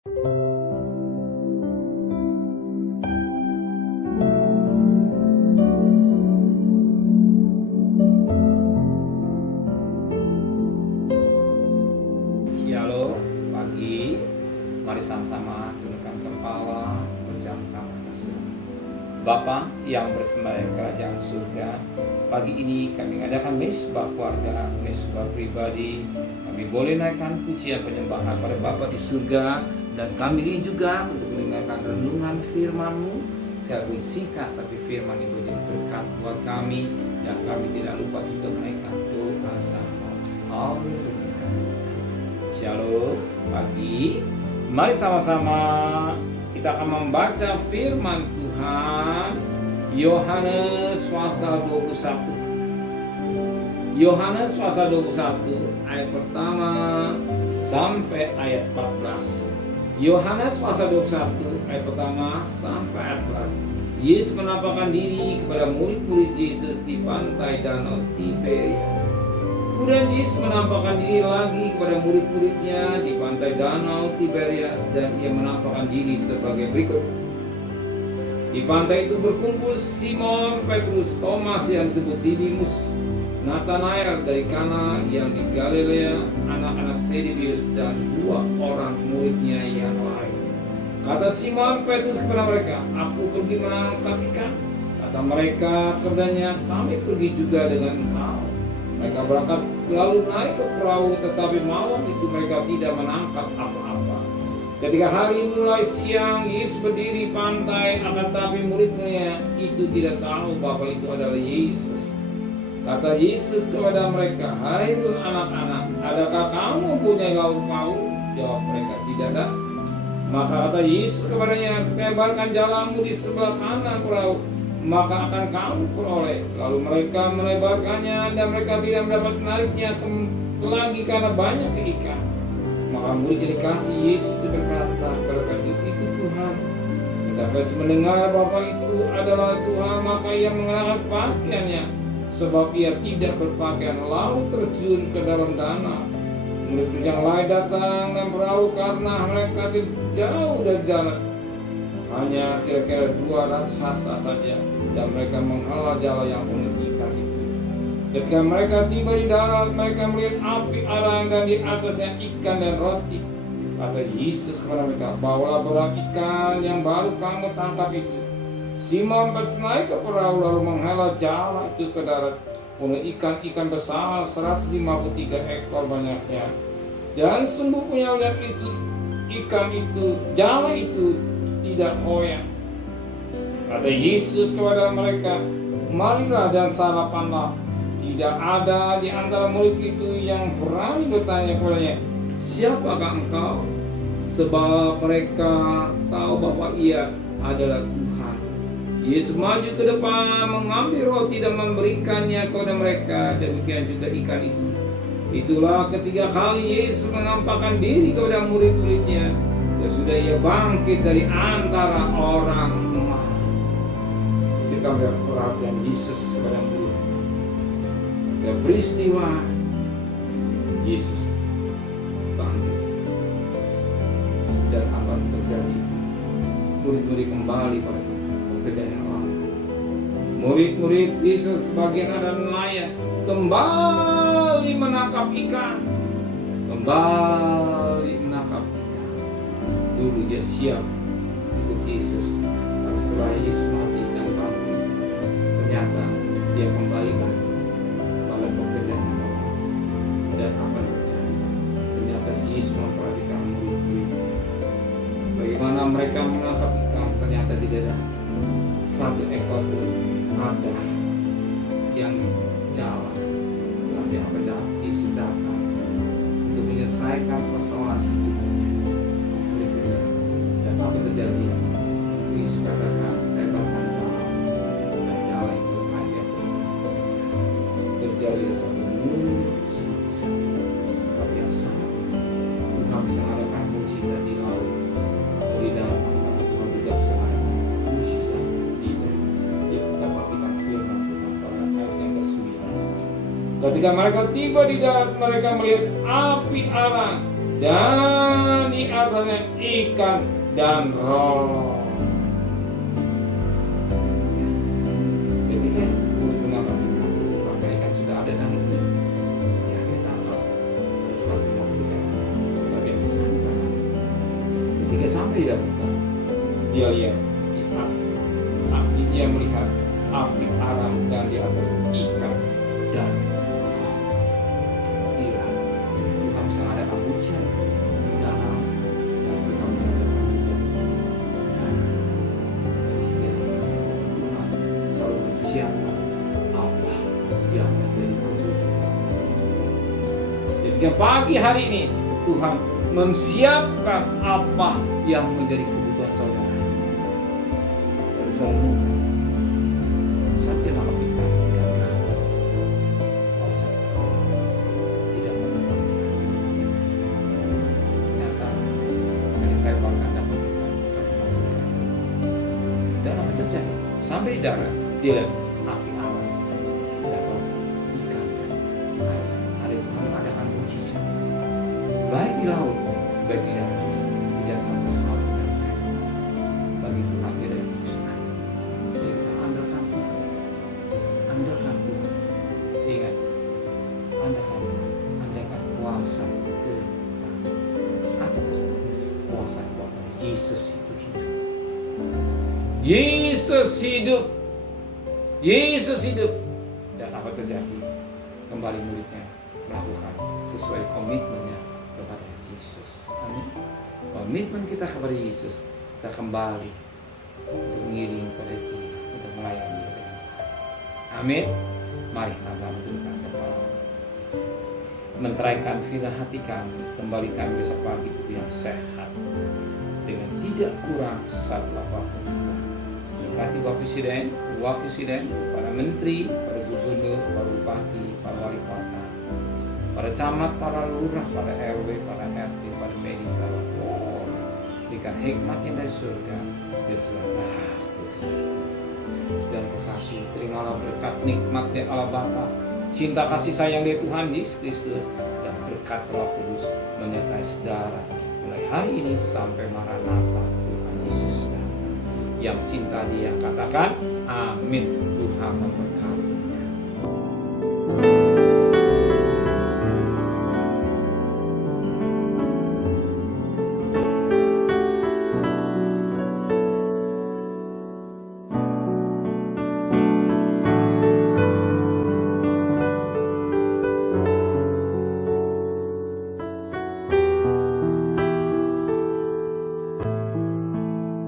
Shalom pagi, mari sama-sama tundukkan kepala, pejamkan mata. Bapa yang bersembahyang kerajaan surga, pagi ini kami mengadakan mesbah keluarga, mesbah pribadi. Kami boleh naikkan pujian penyembahan pada Bapa di surga, dan kami ini juga untuk mendengarkan renungan firman-Mu. Sekali singkat tapi firman itu menjadi berkat buat kami, dan kami tidak lupa juga menaikkan doa sama. Amin. Shalom pagi, mari sama-sama kita akan membaca firman Tuhan Yohanes pasal 21. Yohanes pasal 21 ayat pertama sampai ayat 14. Yohanes pasal 21 ayat pertama sampai ayat 14. Yesus menampakkan diri kepada murid-murid Yesus di pantai danau Tiberias. Kemudian Yesus menampakkan diri lagi kepada murid-muridnya di pantai danau Tiberias, dan ia menampakkan diri sebagai berikut. Di pantai itu berkumpul Simon Petrus, Thomas yang disebut Didimus, Nathanael dari Kana yang di Galilea, anak-anak Zebedeus, dan dua orang muridnya yang lain. Kata Simon Petrus kepada mereka, "Aku pergi menangkap ikan." Kata mereka kepadanya, "Kami pergi juga dengan engkau." Mereka berangkat lalu naik ke perahu, tetapi malam itu mereka tidak menangkap apa-apa. Ketika hari mulai siang, Yesus berdiri di pantai, akan tetapi murid-muridnya itu tidak tahu bahwa itu adalah Yesus. Kata Yesus kepada mereka, "Hai anak-anak, adakah kamu mempunyai lauk pauk?" Jawab mereka, "Tidak ada." Maka kata Yesus kepadanya, "Lebarkan jalanmu di sebelah kanan perahu, maka akan kamu peroleh." Lalu mereka melebarkannya, dan mereka tidak mendapat menariknya lagi karena banyak ikan. Maka murid yang dikasih Yesus itu berkata kepada itu Tuhan. Ketika Petrus mendengar bahwa itu adalah Tuhan, maka ia mengenakan pakaiannya, sebab ia tidak berpakaian, lalu terjun ke dalam danau. Murid yang lain datang dan perahu karena mereka jauh dari darat, hanya kira-kira 200 hasta saja, dan mereka menghalau jala yang penuh ikan itu. Ketika mereka tiba di darat, mereka melihat api arang dan di atasnya ikan dan roti. Kata Yesus kepada mereka, "Bawalah beberapa ikan yang baru kamu tangkap itu." Simon Petrus naik ke perahu lalu menghalau jala itu ke darat, penuh ikan besar 153 ekor banyaknya. Dan sungguh punya lihat itu ikan itu, jala itu tidak koyak. Kata Yesus kepada mereka, "Marilah dan sarapanlah." Tidak ada di antara murid itu yang berani bertanya kepadanya, "Siapakah engkau?" Sebab mereka tahu bahwa ia adalah Tuhan. Yesus maju ke depan, mengambil roti dan memberikannya kepada mereka, demikian juga ikan itu. Itulah ketiga kali Yesus menampakkan diri kepada murid-muridnya sesudah ia bangkit dari antara orang mati. Kita melihat perhatian Yesus kepada murid. Dan peristiwa Yesus bangkit, dan apa yang terjadi? Murid-murid kembali pada pekerjaan yang lama. Murid-murid Yesus sebagian ada nelayan kembali menangkap ikan. Dulu dia siap ikut Yesus, tapi setelah Yesus mati dan bangkit, ternyata dia kembali lagi pada pekerjaan yang lama. Dan apa yang terjadi? Ternyata Yesus memperhatikan murid-murid. Bagaimana mereka menangkap ikan? Ternyata tidak ada satu ekor pun ada yang jalan, tapi apa yang Yesus datang untuk menyelesaikan persoalan hidup. Dan apa terjadi? Yesus katakan, "Lebarkan jalan," dan jalan itu hanya terjadi satu mujizat. Tapi yang sama, Tuhan bisa mengadakan mujizat di laut, di dalam tanah. Tuhan juga bisa mengadakan mujizat di dalam. Dapat kita firman Tuhan pada ayat yang ke-9. Ketika mereka tiba di darat, mereka melihat api arang dan di atasnya ikan dan roh. Jadi kan kenapa ikan sudah ada dan ya kita tahu selesai waktu kan. Tapi ketika sampai di dalam dia lihat api, dia melihat api arang dan di atas ikan dan gila. Tuhan bisa ada hujan di dalam dan Tuhan ada hujan. Dari sini Tuhan selalu menyiapkan apa yang menjadi kebutuhan. Jadi pagi hari ini Tuhan menyiapkan apa yang menjadi kebutuhan saudara. Saudara saja makan ikan karena kosong tidak menemukan. Ternyata dari lebarkan dapat ikan dan apa terjadi? Sampai di darat dia lihat api awan dapat ikan dan air. Hari Tuhan mengadakan mujizat baik di laut baik di darat, tidak sampai hal dan air. Bagi Tuhan tidak ada yang musnah. Jadi kita andalkan Tuhan. Andalkan Tuhan. Ingat, andalkan Tuhan. Andalkan kuasa ke atas. Kuasa kuasa Yesus itu hidup. Yesus hidup. Yesus hidup. Dan apa terjadi? Kembali muridnya melakukan sesuai komitmennya kepada Yesus. Amin. Komitmen kita kepada Yesus, kita kembali untuk mengiring kepada Dia, untuk melayani Dia dengan baik. Amin. Mari sama tundukkan kepala, menteraikan firman hati kami, kembalikan besok pagi itu yang sehat dengan tidak kurang satu apapun. Berkati Bapak Presiden, Wakil Presiden, para menteri, para gubernur, para bupati, para wali kota, para camat, para lurah, para RW, para RT, para medis, para polri, berikan hikmat yang dari surga dan selamat dan kekasih. Terimalah berkat nikmat dari Allah Bapa, cinta kasih sayang dari Tuhan Yesus Kristus, dan berkat Roh Kudus menyertai saudara mulai hari ini sampai Maranatha Tuhan Yesus. Yang cinta Dia katakan amin. Tuhan memberkati.